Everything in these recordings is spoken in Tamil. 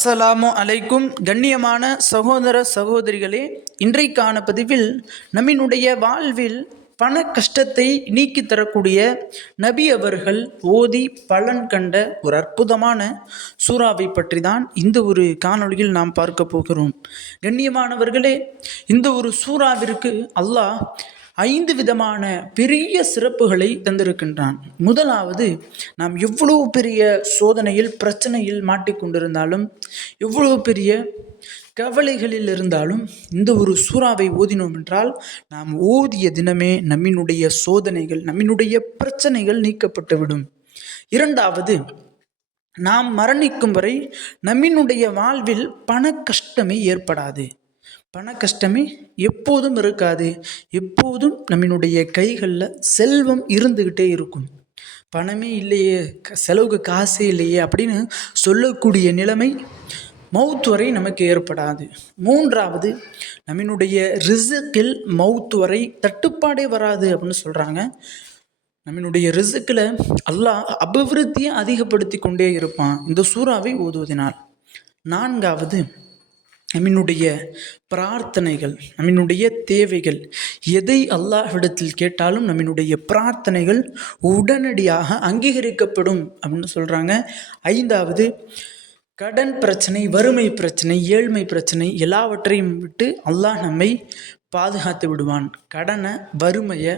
அஸ்ஸலாமு அலைக்கும். கண்ணியமான சகோதர சகோதரிகளே இன்றைக்கான பதிவில் நம்மினுடைய வாழ்வில் பண கஷ்டத்தை நீக்கி தரக்கூடிய நபி அவர்கள் ஓதி பலன் கண்ட ஒரு அற்புதமான சூறாவை பற்றி தான் இந்த ஒரு காணொளியில் நாம் பார்க்க போகிறோம். கண்ணியமானவர்களே இந்த ஒரு சூறாவிற்கு அல்லாஹ் ஐந்து விதமான பெரிய சிறப்புகளை தந்திருக்கின்றான். முதலாவது நாம் எவ்வளவு பெரிய சோதனையில் பிரச்சனையில் மாட்டிக்கொண்டிருந்தாலும் எவ்வளவு பெரிய கவலைகளில் இருந்தாலும் இந்த ஒரு சூறாவை ஓதினோம் என்றால் நாம் ஓதிய தினமே நம்மினுடைய சோதனைகள் நம்மினுடைய பிரச்சனைகள் நீக்கப்பட்டுவிடும். இரண்டாவது நாம் மரணிக்கும் வரை நம்மினுடைய வாழ்வில் பண கஷ்டமே ஏற்படாது. பண கஷ்டமே எப்போதும் இருக்காது. எப்போதும் நம்மினுடைய கைகளில் செல்வம் இருந்துக்கிட்டே இருக்கும். பணமே இல்லையே க- செலவுக்கு காசே இல்லையே அப்படின்னு சொல்லக்கூடிய நிலைமை மவுத் வரை நமக்கு ஏற்படாது. மூன்றாவது நம்மினுடைய ரிசுக்கில் மவுத் வரை தட்டுப்பாடே வராது அப்படின்னு சொல்கிறாங்க நம்மினுடைய ரிசுக்கில் அல்லாஹ் அபிவிருத்தியை அதிகப்படுத்தி கொண்டே இருப்பான். இந்த சூறாவை ஓதுவதினால். நான்காவது நம்மினுடைய பிரார்த்தனைகள் நம்மினுடைய தேவைகள் எதை அல்லாஹ்விடத்தில் கேட்டாலும் நம்மினுடைய பிரார்த்தனைகள் உடனடியாக அங்கீகரிக்கப்படும் அப்படின்னு சொல்கிறாங்க ஐந்தாவது கடன் பிரச்சனை வறுமை பிரச்சனை ஏழ்மை பிரச்சனை எல்லாவற்றையும் விட்டு அல்லாஹ் நம்மை பாதுகாத்து விடுவான். கடனை வறுமையை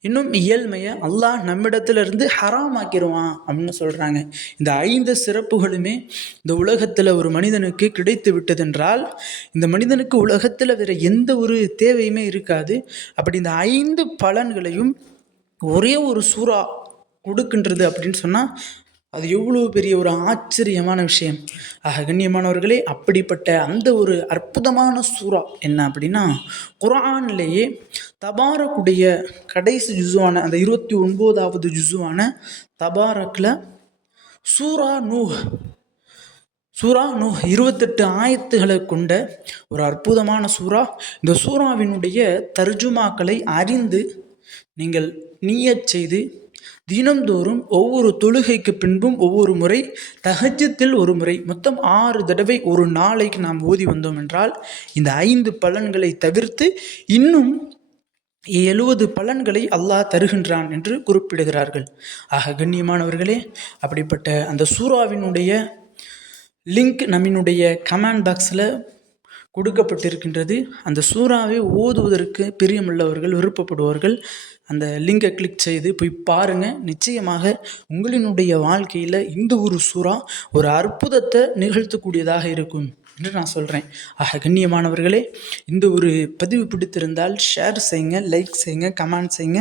இன்னும் இயல்மையை அல்லாஹ் நம்மிடத்திலிருந்து ஹராமாக்கிடுவான் அப்படின்னு சொல்கிறாங்க இந்த ஐந்து சிறப்புகளுமே இந்த உலகத்தில் ஒரு மனிதனுக்கு கிடைத்து விட்டதென்றால் இந்த மனிதனுக்கு உலகத்தில் வேறு எந்த ஒரு தேவையுமே இருக்காது. அப்படி இந்த ஐந்து பலன்களையும் ஒரே ஒரு சூறா கொடுக்கின்றது அப்படின்னு சொன்னால் அது எவ்வளோ பெரிய ஒரு ஆச்சரியமான விஷயம். ஆக கண்ணியமானவர்களே அப்படிப்பட்ட அந்த ஒரு அற்புதமான சூறா என்ன அப்படின்னா குரானிலேயே தபாரக்குடைய கடைசி ஜுசுவான அந்த இருபத்தி ஒன்பதாவது ஜுசுவான தபாரக்கில் சூரா நூஹ் சூரா நூ இருபத்தெட்டு ஆயத்துகளை கொண்ட ஒரு அற்புதமான சூறா. இந்த சூறாவினுடைய தர்ஜுமாக்களை அறிந்து நீங்கள் நீயச் செய்து தினம்தோறும் ஒவ்வொரு தொழுகைக்கு பின்பும் ஒவ்வொரு முறை தஹஜத்தில் ஒரு முறை மொத்தம் ஆறு தடவை ஒரு நாளைக்கு நாம் ஓதி வந்தோம் என்றால் இந்த ஐந்து பலன்களை தவிர்த்து இன்னும் எழுபது பலன்களை அல்லாஹ் தருகின்றான் என்று குறிப்பிடுகிறார்கள். ஆக கண்ணியமானவர்களே அப்படிப்பட்ட அந்த சூறாவினுடைய லிங்க் நம்மினுடைய கமெண்ட் பாக்ஸில் கொடுக்கப்பட்டிருக்கின்றது. அந்த சூறாவை ஓதுவதற்கு பிரியமுள்ளவர்கள் விருப்பப்படுவார்கள் அந்த லிங்கை கிளிக் செய்து போய் பாருங்கள் நிச்சயமாக உங்களினுடைய வாழ்க்கையில் இந்த ஒரு சூறா ஒரு அற்புதத்தை நிகழ்த்தக்கூடியதாக இருக்கும் என்று நான் சொல்கிறேன் ஆக கண்ணியமானவர்களே இந்த ஒரு பதிவு பிடித்திருந்தால் ஷேர் செய்யுங்க லைக் செய்யுங்க கமெண்ட் செய்யுங்க.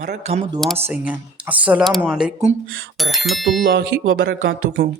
மறக்காமல் துவா செய்யுங்க. அஸ்லாம் வலைக்கும் வரமத்துல்லாஹி வபரகாத்துக்கும்